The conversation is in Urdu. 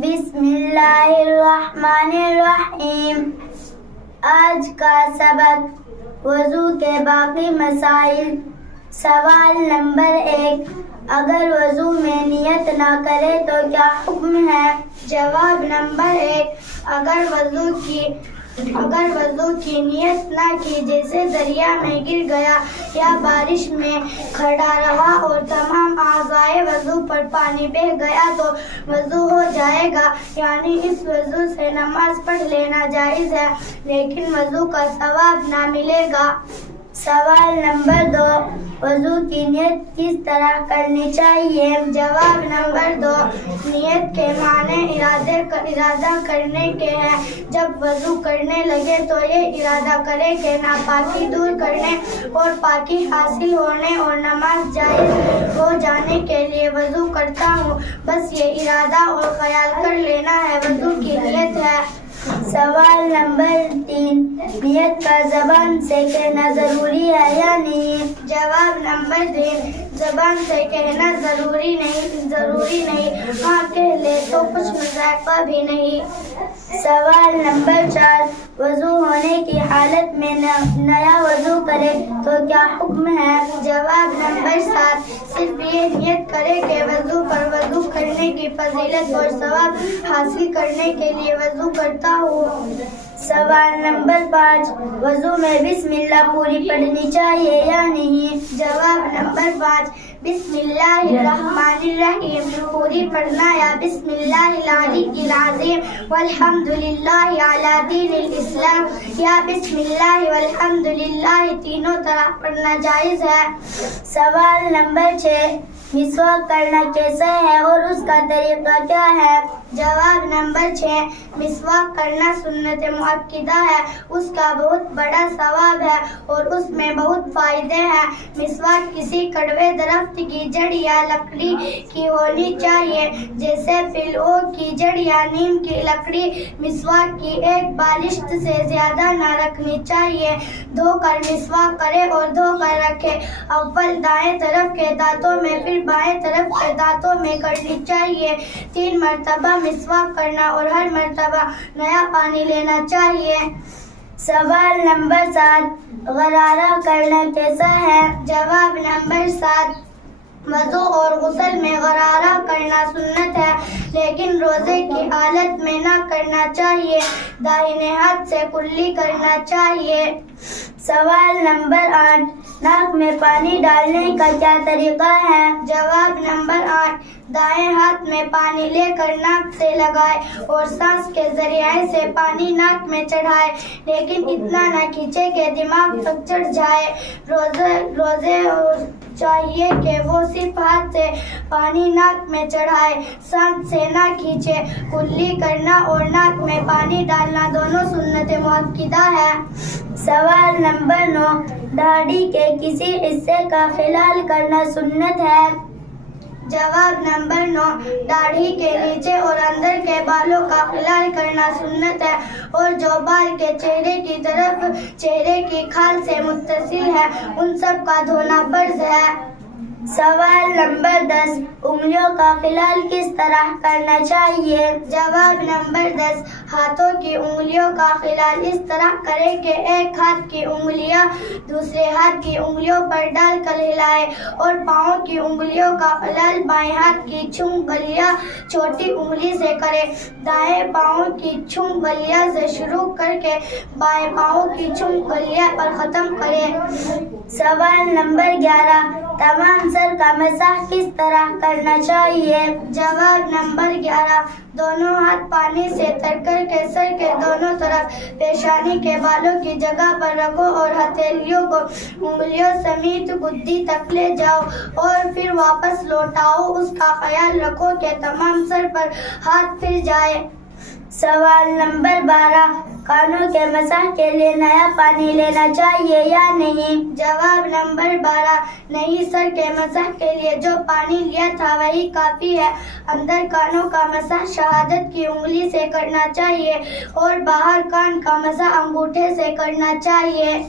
بسم اللہ الرحمن الرحیم۔ آج کا سبق وضو کے باقی مسائل۔ سوال نمبر 1، اگر وضو میں نیت نہ کرے تو کیا حکم ہے؟ جواب نمبر 1، اگر وضو کی نیت نہ کی، جیسے دریا میں گر گیا یا بارش میں کھڑا رہا اور تمام اعضائے وضو پر پانی بہہ گیا تو وضو ہو جائے گا، یعنی اس وضو سے نماز پڑھ لینا جائز ہے، لیکن وضو کا ثواب نہ ملے گا۔ سوال نمبر 2، وضو کی نیت کس طرح کرنی چاہیے؟ جواب نمبر 2، نیت کے معنی ارادہ کرنے کے ہیں۔ جب وضو کرنے لگے تو یہ ارادہ کرے کہ ناپاکی دور کرنے اور پاکی حاصل ہونے اور نماز جائز ہو جانے کے لیے وضو کرتا ہوں، بس یہ ارادہ اور خیال کر لینا ہے، وضو کی نیت ہے۔ سوال نمبر 3، نیت کا زبان سے کہنا ضروری ہے یا نہیں؟ جواب نمبر 3، زبان سے کہنا ضروری نہیں، ہاں کہہ لے تو کچھ مذائقہ بھی نہیں۔ سوال نمبر 4، وضو ہونے کی حالت میں نیا وضو کرے تو کیا حکم ہے؟ جواب نمبر 7، صرف یہ نیت کرے کہ وضو پر وضو کرنے کی فضیلت اور ثواب حاصل کرنے کے لیے وضو کرتا ہوں۔ سوال نمبر 5، وضو میں بسم اللہ پوری پڑھنی چاہیے یا نہیں؟ جواب نمبر 5، بسم اللہ الرحمن الرحیم پوری پڑھنا یا بسم اللہ العلی العظیم والحمدللہ علی دین الاسلام یا بسم اللہ والحمدللہ تینوں طرح پڑھنا جائز ہے۔ سوال نمبر 6، مسواک کرنا کیسا ہے اور اس کا طریقہ کیا ہے؟ جواب نمبر 6، مسواک کرنا سنت مؤکدہ ہے، اس کا بہت بڑا ثواب ہے اور اس میں بہت فائدے ہیں۔ مسواک کسی کڑوے درخت کی جڑ یا لکڑی کی ہونی چاہیے، جیسے پلو کی جڑ یا نیم کی لکڑی۔ مسواک کی ایک بالشت سے زیادہ نہ رکھنی چاہیے۔ دھو کر مسواک کرے اور دھو کر رکھے، اول دائیں طرف کے دانتوں میں پھر بائیں طرف کے دانتوں میں کرنی چاہیے۔ 3 مرتبہ مسواک کرنا اور ہر مرتبہ نیا پانی لینا چاہیے۔ سوال نمبر 7، غرارہ کرنا کیسا ہے؟ جواب نمبر 7، وضو اور غسل میں غرارہ کرنا سنت ہے، لیکن روزے کی حالت میں نہ کرنا چاہیے، داہنے ہاتھ سے کلی کرنا چاہیے۔ سوال نمبر 8، ناک میں پانی ڈالنے کا کیا طریقہ ہے؟ جواب نمبر 8، دائیں ہاتھ میں پانی لے کر ناک سے لگائے اور سانس کے ذریعے سے پانی ناک میں چڑھائے، لیکن اتنا نہ کھینچے کہ دماغ تک چڑھ جائے۔ روزے چاہیے کہ وہ صرف ہاتھ سے پانی ناک میں چڑھائے، سانس سے نہ کھینچے۔ کلی کرنا اور ناک میں پانی ڈالنا دونوں سنت مؤکدہ ہے۔ سوال نمبر 9، داڑھی کے کسی حصے کا خلال کرنا سنت ہے؟ جواب نمبر 9، داڑھی کے نیچے اور اندر کے بالوں کا خلال کرنا سنت ہے، اور جو بال کے چہرے کی طرف چہرے کی کھال سے متصل ہے ان سب کا دھونا فرض ہے۔ سوال نمبر 10، انگلیوں کا خلال کس طرح کرنا چاہیے؟ جواب نمبر 10، ہاتھوں کی انگلیوں کا خلال اس طرح کرے کہ ایک ہاتھ کی انگلیاں دوسرے ہاتھ کی انگلیوں پر ڈال کر ہلائے، اور پاؤں کی انگلیوں کا خلال بائیں ہاتھ کی چھم گلیاں چھوٹی انگلی سے کرے، دائیں پاؤں کی چھم گلیاں سے شروع کر کے بائیں پاؤں کی چھم گلیاں پر ختم کرے۔ سوال نمبر 11، تمام سر کا مسح کس طرح کرنا چاہیے؟ جواب نمبر 11، دونوں ہاتھ پانی سے تر کر کے سر کے دونوں طرف پیشانی کے بالوں کی جگہ پر رکھو اور ہتھیلیوں کو انگلیوں سمیت گدی تک لے جاؤ اور پھر واپس لوٹاؤ۔ اس کا خیال رکھو کہ تمام سر پر ہاتھ پھر جائے۔ سوال نمبر 12، کانوں کے مسح کے لیے نیا پانی لینا چاہیے یا نہیں؟ جواب نمبر 12، نہیں، سر کے مسح کے لیے جو پانی لیا تھا وہی کافی ہے۔ اندر کانوں کا مسح شہادت کی انگلی سے کرنا چاہیے اور باہر کان کا مسح انگوٹھے سے کرنا چاہیے۔